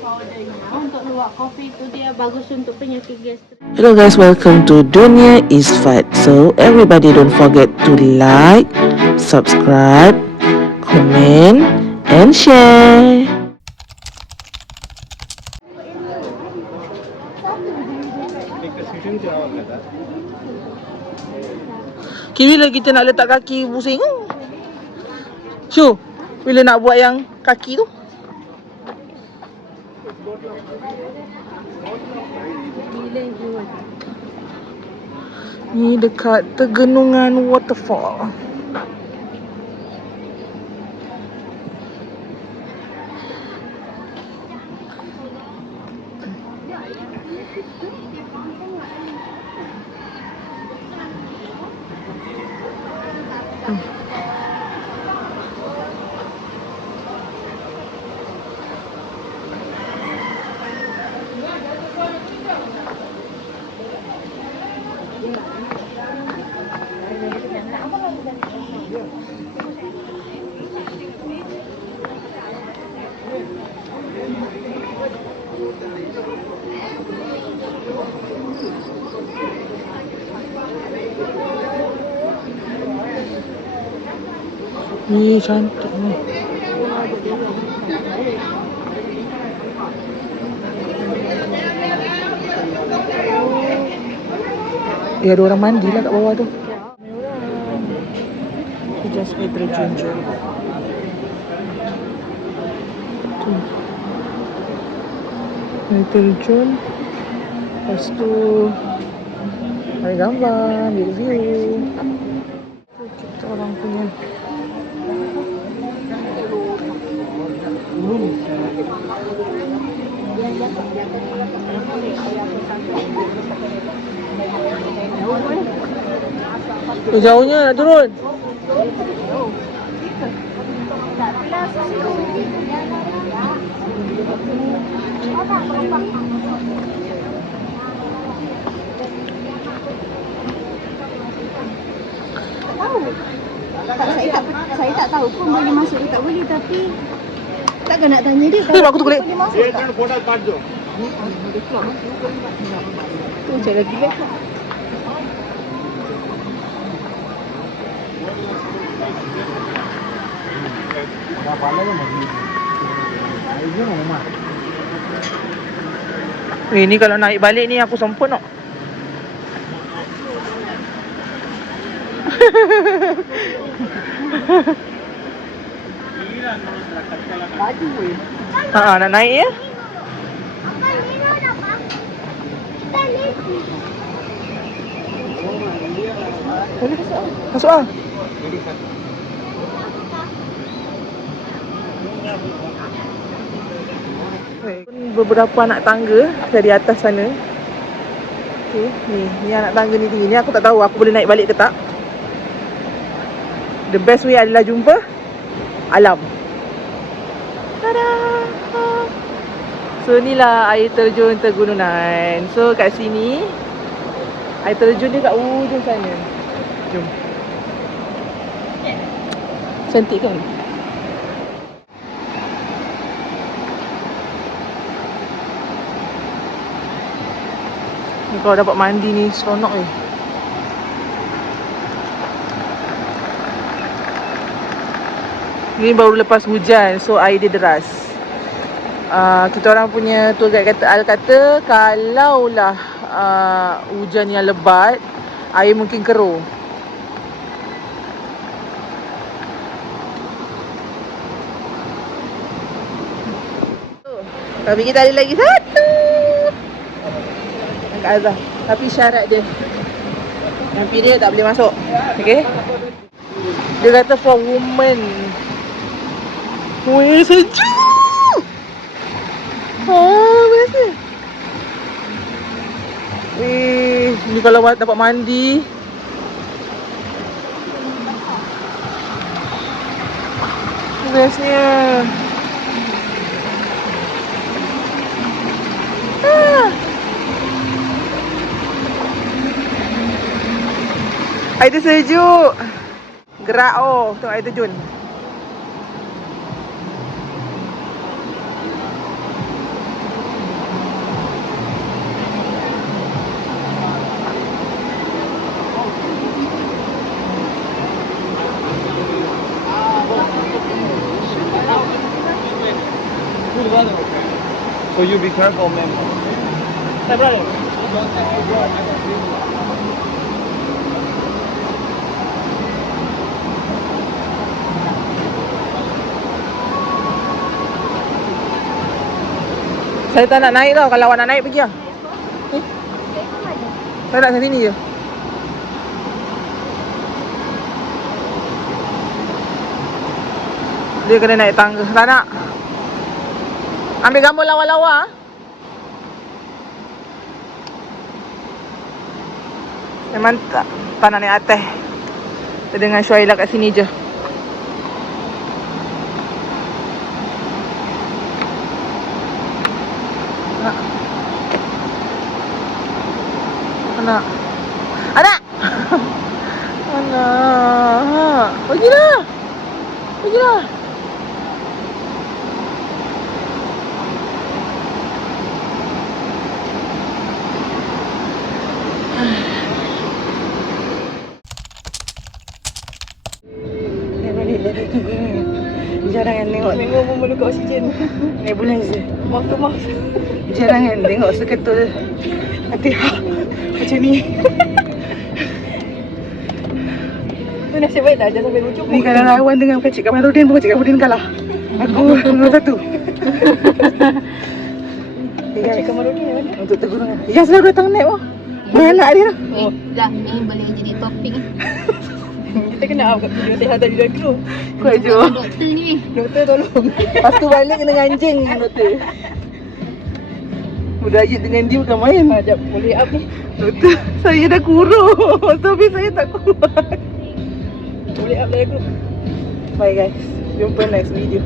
powdernya untuk luwak kopi itu dia bagus untuk penyakit gastrik. Hello guys, welcome to Dunia is Fat. So everybody don't forget to like, subscribe, comment and share. Kini lah kita nak letak kaki pusing. Syu, bila nak buat yang kaki tu? Ni dekat Tegenungan Waterfall. Ni cantik ni. Ya, ada orang mandi lah kat bawah tu. Just air terjun je. Tu. Air terjun. Lepas tu ada gambar, ambil view. Tu kita orang punya. Jauhnya nak turun. Saya tak tahu pun boleh masuk ke tak boleh, tapi takkan nak tanya dia Aku tu boleh. masuk tak? Tu cak lagi baik. Ni kalau naik balik ni aku sempurna. Nak naik ya? Boleh masuk ah. Beberapa anak tangga dari atas sana. Okey, ni anak tangga ni tinggi. Ni aku tak tahu aku boleh naik balik ke tak. The best way adalah jumpa alam. Tada! So inilah air terjun Tegununan. So kat sini air terjun dia kat ujung sana. Jom. Cantik kan? Ni kalau dapat mandi ni seronok je. Ni baru lepas hujan, so air dia deras. Kita orang punya tour guide kata kalaulah hujan yang lebat, air mungkin keruh. Tapi kita ada lagi satu. Kak Azhar. Tapi syarat dia, yang period tak boleh masuk. Okay. Dia kata for women. Weh, sejuk. Biasa. Ni kalau dapat mandi. Bestnya. Air tu sejuk. Gerak tengok air terjun. So you be careful, man. Hey, brother. Saya tak nak naik tau. Kalau awak nak naik, pergi lah. Saya nak kat sini je. Dia kena naik tangga. Tak nak. Ambil gambar lawa-lawa. Memang tak nak naik atas. Kita dengan Shuaila kat sini je. Anak. Anak. Anak. Pergilah. Pergilah. Jarang tengok memerlukan oksigen. Nebulizer. Maaf. Jarang tengok seketul hati macam ni. Tu nasib baik tak ajar sampai hujung. Ni kalau lawan dengan Pakcik Kamarudin pun Pakcik Kamarudin kalah. Aku nombor 1. Pakcik Kamarudin yang mana? Untuk tegur. Ya selalu datang naik oh. Anak dia tu. Dah, ini boleh jadi topik. Kita kena kat video teh tadi dah kru. Kuat je. Doktor ni. Doktor tolong. Lepas tu balik kena ngancing dengan doktor. Berdayat dengan dia bukan main. Sekejap boleh up ni. Doktor, saya dah kurus. Tapi saya tak kuat. Boleh up dah group. Bye guys. Jumpa next video.